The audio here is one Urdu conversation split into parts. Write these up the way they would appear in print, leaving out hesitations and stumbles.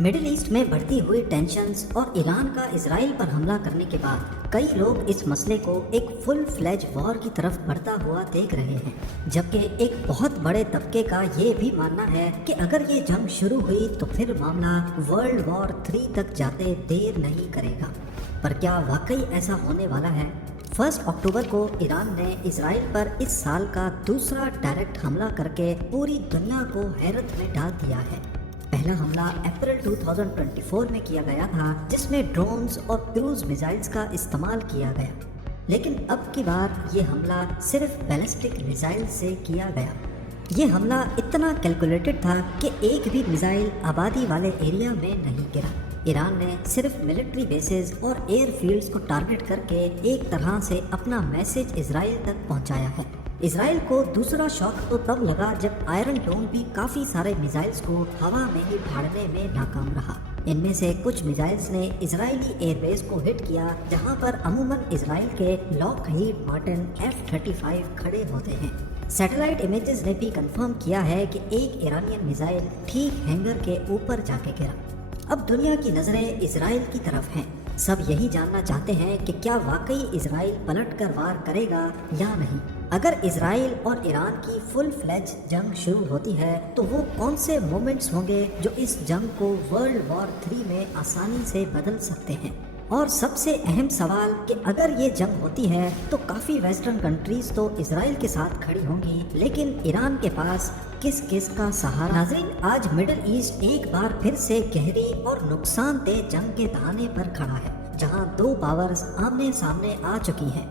مڈل ایسٹ میں بڑھتی ہوئی ٹینشنز اور ایران کا اسرائیل پر حملہ کرنے کے بعد کئی لوگ اس مسئلے کو ایک فل فلیج وار کی طرف بڑھتا ہوا دیکھ رہے ہیں، جبکہ ایک بہت بڑے طبقے کا یہ بھی ماننا ہے کہ اگر یہ جنگ شروع ہوئی تو پھر معاملہ ورلڈ وار 3 تک جاتے دیر نہیں کرے گا۔ پر کیا واقعی ایسا ہونے والا ہے؟ 1 اکتوبر کو ایران نے اسرائیل پر اس سال کا دوسرا ڈائریکٹ حملہ کر کے پوری دنیا کو حیرت میں ڈال دیا ہے۔ پہلا حملہ اپریل 2024 میں کیا گیا تھا، جس میں ڈرونز اور کروز میزائلز کا استعمال کیا گیا، لیکن اب کی بار یہ حملہ صرف بیلسٹک میزائل سے کیا گیا۔ یہ حملہ اتنا کیلکولیٹڈ تھا کہ ایک بھی میزائل آبادی والے ایریا میں نہیں گرا۔ ایران نے صرف ملٹری بیسز اور ایئر فیلڈز کو ٹارگٹ کر کے ایک طرح سے اپنا میسج اسرائیل تک پہنچایا ہے۔ اسرائیل کو دوسرا شاک تو تب لگا جب آئرن ڈوم بھی کافی سارے میزائلز کو ہوا میں ہی پھاڑنے میں ناکام رہا۔ ان میں سے کچھ میزائلز نے اسرائیلی ایئر بیس کو ہٹ کیا، جہاں پر عموماً اسرائیل کے لاک ہیڈ مارٹن F-35 کھڑے ہوتے ہیں۔ سیٹلائٹ امیجز نے بھی کنفرم کیا ہے کہ ایک ایرانین میزائل ٹھیک ہینگر کے اوپر جا کے گرا۔ اب دنیا کی نظریں اسرائیل کی طرف ہیں۔ سب یہی جاننا چاہتے ہیں کہ کیا واقعی اسرائیل پلٹ کر وار کرے گا یا نہیں۔ اگر اسرائیل اور ایران کی فل فلیج جنگ شروع ہوتی ہے تو وہ کون سے مومنٹس ہوں گے جو اس جنگ کو ورلڈ وار 3 میں آسانی سے بدل سکتے ہیں؟ اور سب سے اہم سوال کہ اگر یہ جنگ ہوتی ہے تو کافی ویسٹرن کنٹریز تو اسرائیل کے ساتھ کھڑی ہوں گی، لیکن ایران کے پاس کس کا سہارا؟ ناظرین، آج مڈل ایسٹ ایک بار پھر سے گہری اور نقصان دہ جنگ کے دہانے پر کھڑا ہے، جہاں 2 پاورز آمنے سامنے آ چکی ہیں۔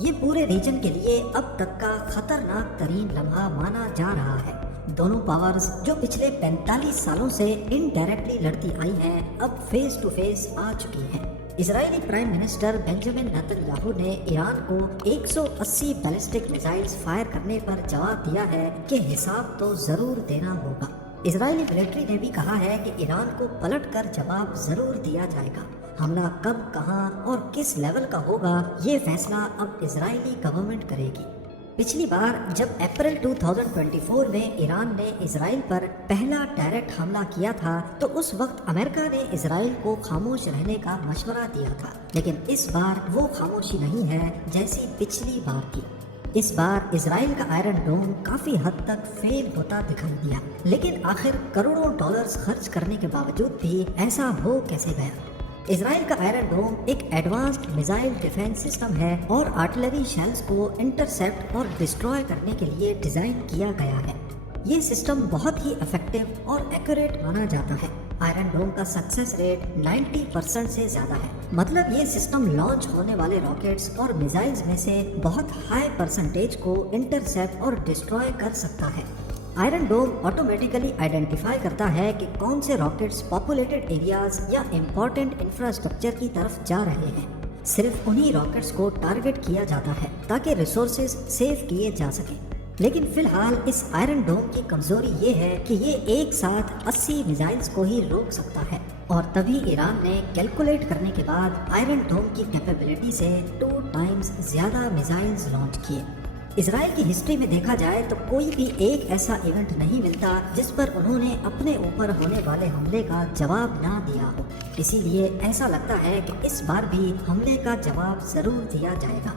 یہ پورے ریجن کے لیے اب تک کا خطرناک ترین لمحہ مانا جا رہا ہے۔ دونوں پاورز جو پچھلے 45 سالوں سے انڈائریکٹلی لڑتی آئی ہیں، اب فیس ٹو فیس آ چکی ہیں۔ اسرائیلی prime minister Benjamin Netanyahu نے ایران کو 180 بیلسٹک میزائلز فائر کرنے پر جواب دیا ہے کہ حساب تو ضرور دینا ہوگا۔ اسرائیلی ملٹری نے بھی کہا ہے کہ ایران کو پلٹ کر جواب ضرور دیا جائے گا۔ حملہ کب، کہاں اور کس لیول کا ہوگا، یہ فیصلہ اب اسرائیلی گورنمنٹ کرے گی۔ پچھلی بار جب اپریل 2024 میں ایران نے اسرائیل پر پہلا ڈائریکٹ حملہ کیا تھا تو اس وقت امریکہ نے اسرائیل کو خاموش رہنے کا مشورہ دیا تھا، لیکن اس بار وہ خاموشی نہیں ہے جیسی پچھلی بار کی۔ اس بار اسرائیل کا آئرن ڈوم کافی حد تک فیل ہوتا دکھائی دیا، لیکن آخر کروڑوں ڈالرز خرچ کرنے کے باوجود بھی ایسا ہو کیسے گیا؟ اسرائیل کا آئرن ڈوم ایک ایڈوانسڈ میزائل ڈیفنس سسٹم ہے اور آرٹلری شیلز کو انٹرسیپٹ اور ڈسٹروائے کرنے کے لیے ڈیزائن کیا گیا ہے۔ یہ سسٹم بہت ہی افیکٹو اور ایکوریٹ مانا جاتا ہے۔ آئرن ڈوم کا سکسیس ریٹ 90% سے زیادہ ہے، مطلب یہ سسٹم لانچ ہونے والے راکٹس اور میزائلز میں سے بہت ہائی پرسنٹیج کو انٹرسیپٹ اور ڈسٹروائے کر سکتا ہے۔ آئرن ڈوم آٹومیٹیکلی آئیڈینٹیفائی کرتا ہے کہ کون سے راکٹس پاپولیٹڈ ایریاز یا امپورٹنٹ انفراسٹرکچر کی طرف جا رہے ہیں۔ صرف انہی راکٹس کو ٹارگٹ کیا جاتا ہے تاکہ ریسورسز سیو کیے جا سکیں۔ لیکن فی الحال اس آئرن ڈوم کی کمزوری یہ ہے کہ یہ ایک ساتھ 80 میزائلز کو ہی روک سکتا ہے، اور تبھی ایران نے کیلکولیٹ کرنے کے بعد آئرن ڈوم کی کیپیبلٹی سے 2 ٹائمز زیادہ میزائلز لانچ کیے۔ اسرائیل کی ہسٹری میں دیکھا جائے تو کوئی بھی ایک ایسا ایونٹ نہیں ملتا جس پر انہوں نے اپنے اوپر ہونے والے حملے کا جواب نہ دیا ہو، اسی لیے ایسا لگتا ہے کہ اس بار بھی حملے کا جواب ضرور دیا جائے گا۔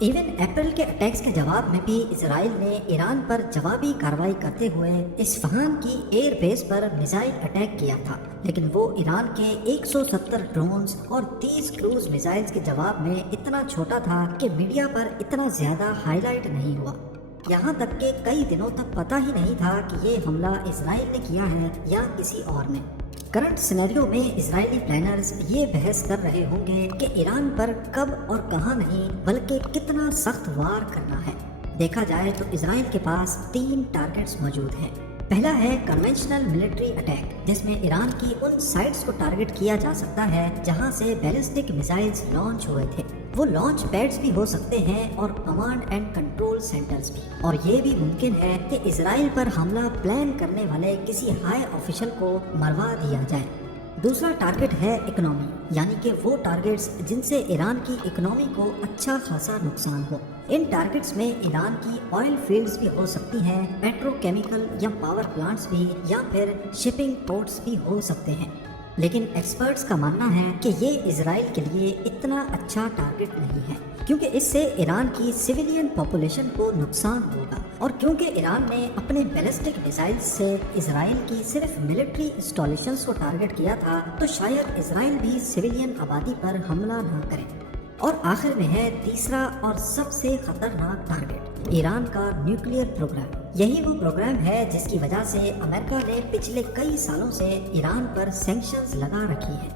ایون اپریل کے اٹیکس کے جواب میں بھی اسرائیل نے ایران پر جوابی کارروائی کرتے ہوئے اصفہان کی ایئر بیس پر میزائل اٹیک کیا تھا، لیکن وہ ایران کے 170 ڈرونز اور 30 کروز میزائلز کے جواب میں اتنا چھوٹا تھا کہ میڈیا پر اتنا زیادہ ہائی لائٹ نہیں ہوا۔ یہاں تک کہ کئی دنوں تک پتہ ہی نہیں تھا کہ یہ حملہ اسرائیل نے کیا ہے یا کسی اور نے۔ کرنٹ سینیریو میں اسرائیلی پلانرز یہ بحث کر رہے ہوں گے کہ ایران پر کب اور کہاں نہیں بلکہ کتنا سخت وار کرنا ہے۔ دیکھا جائے تو اسرائیل کے پاس 3 ٹارگٹس موجود ہیں۔ پہلا ہے کنونشنل ملٹری اٹیک، جس میں ایران کی ان سائٹس کو ٹارگٹ کیا جا سکتا ہے جہاں سے بیلسٹک میزائلز لانچ ہوئے تھے۔ وہ لانچ پیڈز بھی ہو سکتے ہیں اور کمانڈ اینڈ کنٹرول سینٹرز بھی، اور یہ بھی ممکن ہے کہ اسرائیل پر حملہ پلان کرنے والے کسی ہائی آفیشل کو مروا دیا جائے۔ دوسرا ٹارگٹ ہے اکنامی، یعنی کہ وہ ٹارگٹس جن سے ایران کی اکنامی کو اچھا خاصا نقصان ہو۔ ان ٹارگٹس میں ایران کی آئل فیلڈز بھی ہو سکتی ہیں، پیٹرو کیمیکل یا پاور پلانٹس بھی، یا پھر شپنگ پورٹس بھی ہو سکتے ہیں۔ لیکن ایکسپرٹس کا ماننا ہے کہ یہ اسرائیل کے لیے اتنا اچھا ٹارگٹ نہیں ہے، کیونکہ اس سے ایران کی سویلین پاپولیشن کو نقصان ہوگا، اور کیونکہ ایران نے اپنے بیلسٹک میزائلز سے اسرائیل کی صرف ملٹری انسٹالیشنز کو ٹارگٹ کیا تھا، تو شاید اسرائیل بھی سویلین آبادی پر حملہ نہ کرے۔ اور آخر میں ہے تیسرا اور سب سے خطرناک ٹارگٹ، ایران کا نیوکلیئر پروگرام۔ یہی وہ پروگرام ہے جس کی وجہ سے امریکہ نے پچھلے کئی سالوں سے ایران پر سینکشنز لگا رکھی ہیں۔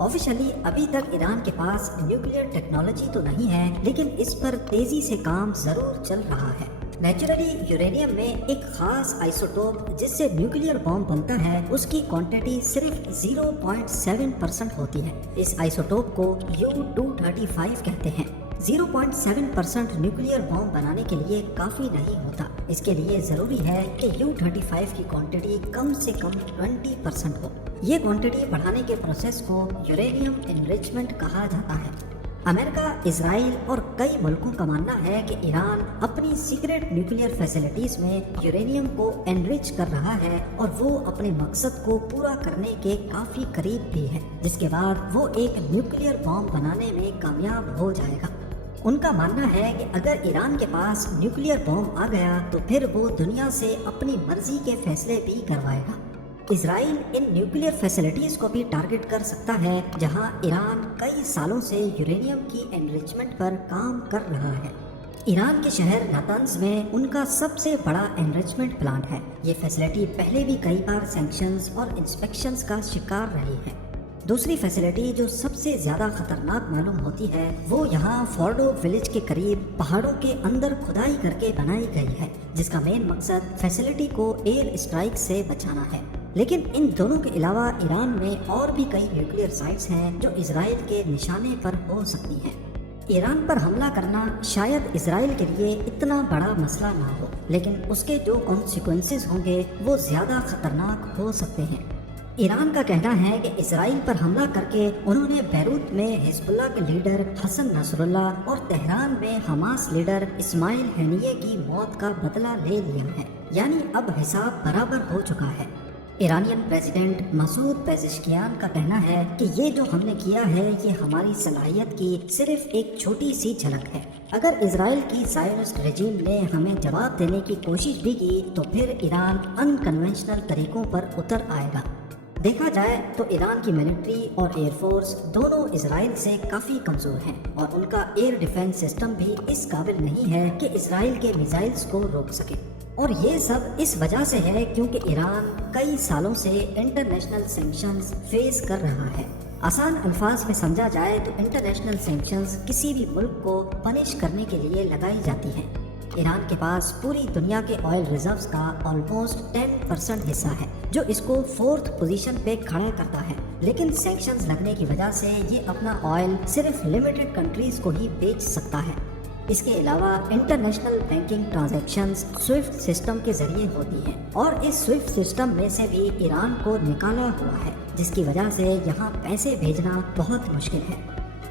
آفیشلی ابھی تک ایران کے پاس نیوکلیئر ٹیکنالوجی تو نہیں ہے، لیکن اس پر تیزی سے کام ضرور چل رہا ہے۔ نیچرلی یورینیم میں ایک خاص آئسوٹوپ جس سے نیوکلیئر بم بنتا ہے، اس کی کوانٹٹی صرف 0.7% ہوتی ہے۔ اس آئسوٹوپ کو U-235 کہتے ہیں۔ 0.7% نیوکلیئر بم بنانے کے لیے کافی نہیں ہوتا، اس کے لیے ضروری ہے کہ U-35 کی کوانٹٹی کم سے کم 20% ہو۔ یہ کوانٹٹی بڑھانے کے پروسیس کو یورینیم انریچمنٹ کہا جاتا ہے۔ امریکہ، اسرائیل اور کئی ملکوں کا ماننا ہے کہ ایران اپنی سیکرٹ نیوکلیئر فیسلٹیز میں یورینیم کو انریچ کر رہا ہے، اور وہ اپنے مقصد کو پورا کرنے کے کافی قریب بھی ہے، جس کے بعد وہ ایک نیوکلیئر بم بنانے میں کامیاب ہو جائے گا۔ ان کا ماننا ہے کہ اگر ایران کے پاس نیوکلیئر بم آ گیا تو پھر وہ دنیا سے اپنی مرضی کے فیصلے بھی کروائے گا۔ اسرائیل ان نیوکلیئر فیسلٹیز کو بھی ٹارگٹ کر سکتا ہے جہاں ایران کئی سالوں سے یورینیم کی انریچمنٹ پر کام کر رہا ہے۔ ایران کے شہر ناتنز میں ان کا سب سے بڑا انریچمنٹ پلانٹ ہے۔ یہ فیسلٹی پہلے بھی کئی بار سینکشنز اور انسپیکشنز کا شکار رہی ہے۔ دوسری فیسلٹی جو سب سے زیادہ خطرناک معلوم ہوتی ہے وہ یہاں فورڈو ولیج کے قریب پہاڑوں کے اندر کھدائی کر کے بنائی گئی ہے، جس کا مین مقصد فیسلٹی کو ایئر اسٹرائک سے بچانا ہے۔ لیکن ان دونوں کے علاوہ ایران میں اور بھی کئی نیوکلیئر سائٹس ہیں جو اسرائیل کے نشانے پر ہو سکتی ہیں۔ ایران پر حملہ کرنا شاید اسرائیل کے لیے اتنا بڑا مسئلہ نہ ہو، لیکن اس کے جو کانسیکوینسز ہوں گے وہ زیادہ خطرناک ہو سکتے ہیں۔ ایران کا کہنا ہے کہ اسرائیل پر حملہ کر کے انہوں نے بیروت میں حزب اللہ کے لیڈر حسن نصر اللہ اور تہران میں حماس لیڈر اسماعیل ہنیہ کی موت کا بدلہ لے لیا ہے، یعنی اب حساب برابر ہو چکا ہے۔ ایرانین پریزیڈنٹ مسعود پیزشکیان کا کہنا ہے کہ یہ جو ہم نے کیا ہے یہ ہماری صلاحیت کی صرف ایک چھوٹی سی جھلک ہے۔ اگر اسرائیل کی زائونسٹ رجیم نے ہمیں جواب دینے کی کوشش بھی کی تو پھر ایران ان کنونشنل طریقوں پر اتر آئے گا۔ دیکھا جائے تو ایران کی ملٹری اور ایئر فورس دونوں اسرائیل سے کافی کمزور ہیں، اور ان کا ایئر ڈیفنس سسٹم بھی اس قابل نہیں ہے کہ اسرائیل کے میزائلز کو روک سکے۔ اور یہ سب اس وجہ سے ہے کیونکہ ایران کئی سالوں سے انٹرنیشنل سینکشنز فیس کر رہا ہے۔ آسان الفاظ میں سمجھا جائے تو انٹرنیشنل سینکشنز کسی بھی ملک کو پنش کرنے کے لیے لگائی جاتی ہیں۔ ایران کے پاس پوری دنیا کے آئل ریزروز کا آلموسٹ 10% حصہ ہے، جو اس کو 4تھ پوزیشن پہ کھڑا کرتا ہے، لیکن سینکشنز لگنے کی وجہ سے یہ اپنا آئل صرف لمیٹڈ کنٹریز کو ہی بیچ سکتا ہے۔ اس کے علاوہ international banking transactions Swift system کے ذریعے ہوتی ہیں، اور اس سوئفٹ سسٹم میں سے بھی ایران کو نکالا ہوا ہے، جس کی وجہ سے یہاں پیسے بھیجنا بہت مشکل ہے۔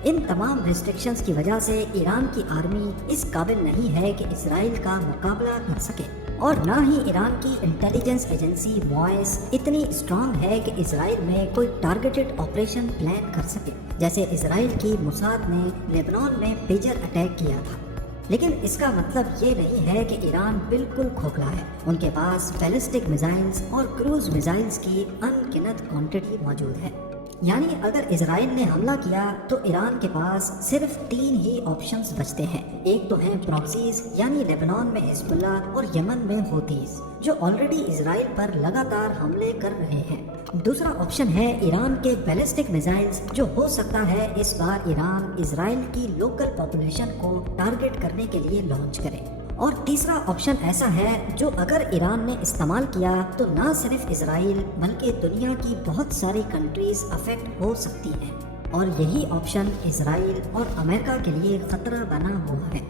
ان تمام ریسٹرکشنز کی وجہ سے ایران کی آرمی اس قابل نہیں ہے کہ اسرائیل کا مقابلہ کر سکے، اور نہ ہی ایران کی انٹیلیجنس ایجنسی موائس اتنی اسٹرانگ ہے کہ اسرائیل میں کوئی ٹارگیٹڈ آپریشن پلان کر سکے، جیسے اسرائیل کی موساد نے لیبنان میں پیجر اٹیک کیا تھا۔ لیکن اس کا مطلب یہ نہیں ہے کہ ایران بالکل کھوکھلا ہے۔ ان کے پاس بیلسٹک میزائلز اور کروز میزائلز کی ان گنت کوانٹٹی موجود ہے، یعنی اگر اسرائیل نے حملہ کیا تو ایران کے پاس صرف 3 ہی آپشنز بچتے ہیں۔ ایک تو ہیں پراکسیز، یعنی لیبنان میں حزب اللہ اور یمن میں ہوتیز، جو آلریڈی اسرائیل پر لگاتار حملے کر رہے ہیں۔ دوسرا آپشن ہے ایران کے بیلسٹک میزائلز، جو ہو سکتا ہے اس بار ایران اسرائیل کی لوکل پاپولیشن کو ٹارگٹ کرنے کے لیے لانچ کرے۔ اور تیسرا آپشن ایسا ہے جو اگر ایران نے استعمال کیا تو نہ صرف اسرائیل بلکہ دنیا کی بہت ساری کنٹریز افیکٹ ہو سکتی ہیں، اور یہی آپشن اسرائیل اور امریکہ کے لیے خطرہ بنا ہوا ہے۔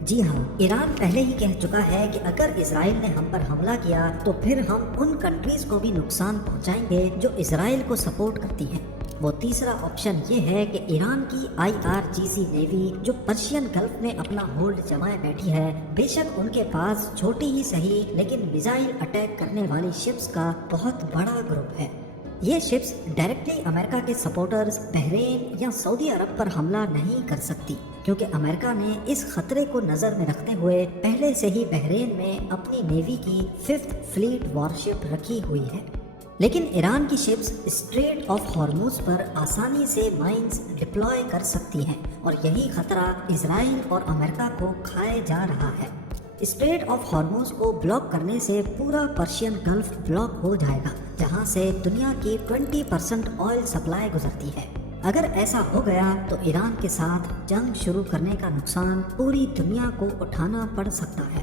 جی ہاں، ایران پہلے ہی کہہ چکا ہے کہ اگر اسرائیل نے ہم پر حملہ کیا تو پھر ہم ان کنٹریز کو بھی نقصان پہنچائیں گے جو اسرائیل کو سپورٹ کرتی ہیں۔ وہ تیسرا آپشن یہ ہے کہ ایران کی IRGC نیوی جو پرشین گلف میں اپنا ہولڈ جمائے بیٹھی ہے، بے شک ان کے پاس چھوٹی ہی صحیح لیکن میزائل اٹیک کرنے والی شپس کا بہت بڑا گروپ ہے۔ یہ شپس ڈائریکٹلی امریکہ کے سپورٹرز بحرین یا سعودی عرب پر حملہ نہیں کر سکتی، کیونکہ امریکہ نے اس خطرے کو نظر میں رکھتے ہوئے پہلے سے ہی بحرین میں اپنی نیوی کی 5th فلیٹ وارشپ رکھی ہوئی ہے۔ لیکن ایران کی شپس اسٹریٹ آف ہارموز پر آسانی سے مائنز ڈپلوائے کر سکتی ہیں، اور یہی خطرہ اسرائیل اور امریکہ کو کھائے جا رہا ہے۔ اسٹریٹ آف ہارموز کو بلاک کرنے سے پورا پرشین گلف بلاک ہو جائے گا، جہاں سے دنیا کی 20% آئل سپلائی گزرتی ہے۔ اگر ایسا ہو گیا تو ایران کے ساتھ جنگ شروع کرنے کا نقصان پوری دنیا کو اٹھانا پڑ سکتا ہے۔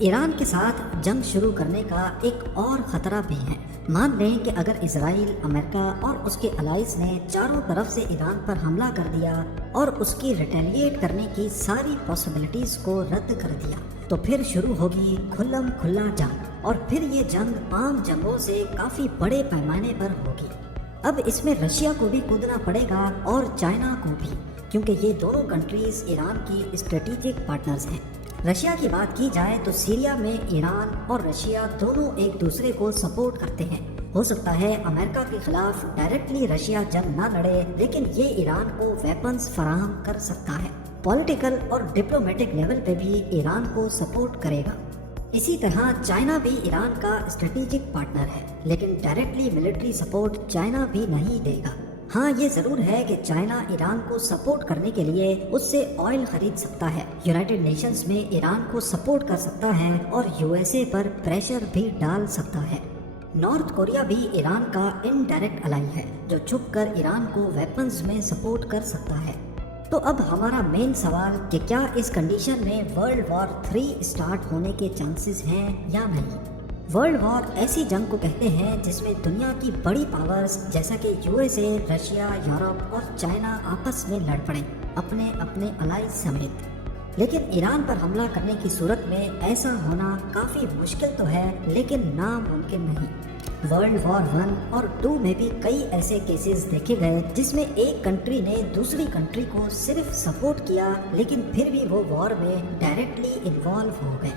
ایران کے ساتھ جنگ شروع کرنے کا ایک اور خطرہ بھی ہے۔ مان لیں کہ اگر اسرائیل، امریکہ اور اس کے الائز نے چاروں طرف سے ایران پر حملہ کر دیا اور اس کی ریٹیلیٹ کرنے کی ساری پاسبلٹیز کو رد کر دیا، تو پھر شروع ہوگی کھلم کھلا جنگ، اور پھر یہ جنگ عام جنگوں سے کافی بڑے پیمانے پر ہوگی۔ اب اس میں رشیا کو بھی کودنا پڑے گا اور چائنا کو بھی، کیونکہ یہ دونوں کنٹریز ایران کی اسٹریٹجک پارٹنرز ہیں۔ رشیا کی بات کی جائے تو سیریا میں ایران اور رشیا دونوں ایک دوسرے کو سپورٹ کرتے ہیں۔ ہو سکتا ہے امریکہ کے خلاف ڈائریکٹلی رشیا جنگ نہ لڑے، لیکن یہ ایران کو ویپنز فراہم کر سکتا ہے۔ پولیٹیکل اور ڈپلومیٹک لیول پہ بھی ایران کو سپورٹ کرے گا۔ اسی طرح چائنا بھی ایران کا اسٹریٹجک پارٹنر ہے، لیکن ڈائریکٹلی ملٹری سپورٹ چائنا بھی نہیں دے گا۔ ہاں، یہ ضرور ہے کہ چائنا ایران کو سپورٹ کرنے کے لیے اس سے آئل خرید سکتا ہے، یونائٹڈ نیشنز میں ایران کو سپورٹ کر سکتا ہے اور USA پر پریشر بھی ڈال سکتا ہے۔ نارتھ کوریا بھی ایران کا انڈائریکٹ الائی ہے، جو چھپ کر ایران کو ویپنز میں سپورٹ کر سکتا ہے۔ تو اب ہمارا مین سوال کہ کیا اس کنڈیشن میں ورلڈ وار 3 اسٹارٹ ہونے کے چانسز ہیں یا نہیں؟ ورلڈ وار ایسی جنگ کو کہتے ہیں جس میں دنیا کی بڑی پاورز جیسا کہ USA، رشیا، یورپ اور چائنا آپس میں لڑ پڑیں، اپنے اپنے الائز سمیت۔ لیکن ایران پر حملہ کرنے کی صورت میں ایسا ہونا کافی مشکل تو ہے، لیکن ناممکن نہیں۔ ورلڈ وار 1 اور 2 میں بھی کئی ایسے کیسز دیکھے گئے جس میں ایک کنٹری نے دوسری کنٹری کو صرف سپورٹ کیا، لیکن پھر بھی وہ وار میں ڈائریکٹلی انوالو ہو گئے۔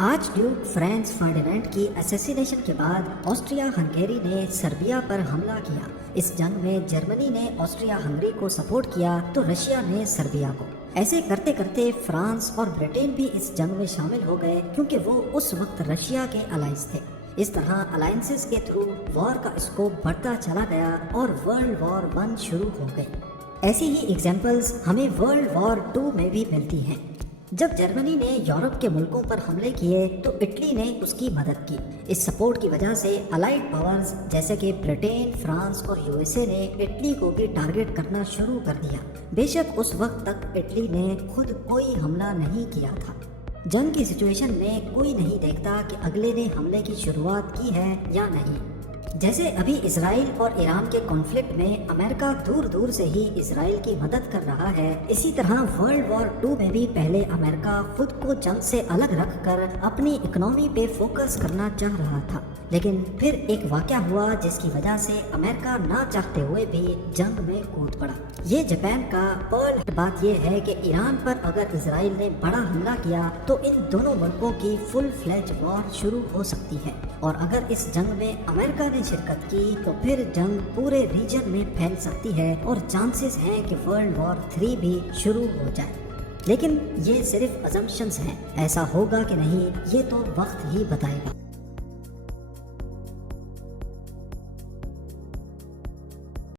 آرچ ڈیوک فرانز فرڈینینڈ کی اسیسینیشن کے بعد آسٹریا ہنگیری نے سربیا پر حملہ کیا۔ اس جنگ میں جرمنی نے آسٹریا ہنگری کو سپورٹ کیا تو رشیا نے سربیا کو۔ ایسے کرتے کرتے فرانس اور برٹین بھی اس جنگ میں شامل ہو گئے، کیونکہ وہ اس وقت رشیا کے الائز تھے۔ اس طرح الائنسز کے تھرو وار کا اسکوپ بڑھتا چلا گیا اور ورلڈ وار 1 شروع ہو گئی۔ ایسی ہی ایگزامپلز ہمیں ورلڈ وار 2 میں بھی ملتی ہیں۔ جب جرمنی نے یورپ کے ملکوں پر حملے کیے تو اٹلی نے اس کی مدد کی۔ اس سپورٹ کی وجہ سے الائڈ پاورز جیسے کہ برٹین، فرانس اور USA نے اٹلی کو بھی ٹارگٹ کرنا شروع کر دیا۔ بے شک اس وقت تک اٹلی نے خود کوئی حملہ نہیں کیا تھا۔ جنگ کی سچویشن میں کوئی نہیں دیکھتا کہ اگلے نے حملے کی شروعات کی ہے یا نہیں۔ جیسے ابھی اسرائیل اور ایران کے کانفلکٹ میں امریکہ دور دور سے ہی اسرائیل کی مدد کر رہا ہے، اسی طرح ورلڈ وار 2 میں بھی پہلے امریکہ خود کو جنگ سے الگ رکھ کر اپنی اکنامی پہ فوکس کرنا چاہ رہا تھا، لیکن پھر ایک واقعہ ہوا جس کی وجہ سے امریکہ نہ چاہتے ہوئے بھی جنگ میں کود پڑا۔ یہ جاپان کا پرل بات یہ ہے کہ ایران پر اگر اسرائیل نے بڑا حملہ کیا تو ان دونوں ملکوں کی فل فلیج وار شروع ہو سکتی ہے، اور اگر اس جنگ میں امریکہ نے شرکت کی تو پھر جنگ پورے ریجن میں پھیل سکتی ہے اور چانسز ہیں کہ ورلڈ وار 3 بھی شروع ہو جائے۔ لیکن یہ صرف ازمپشنز ہیں، ایسا ہوگا کہ نہیں یہ تو وقت ہی بتائے گا۔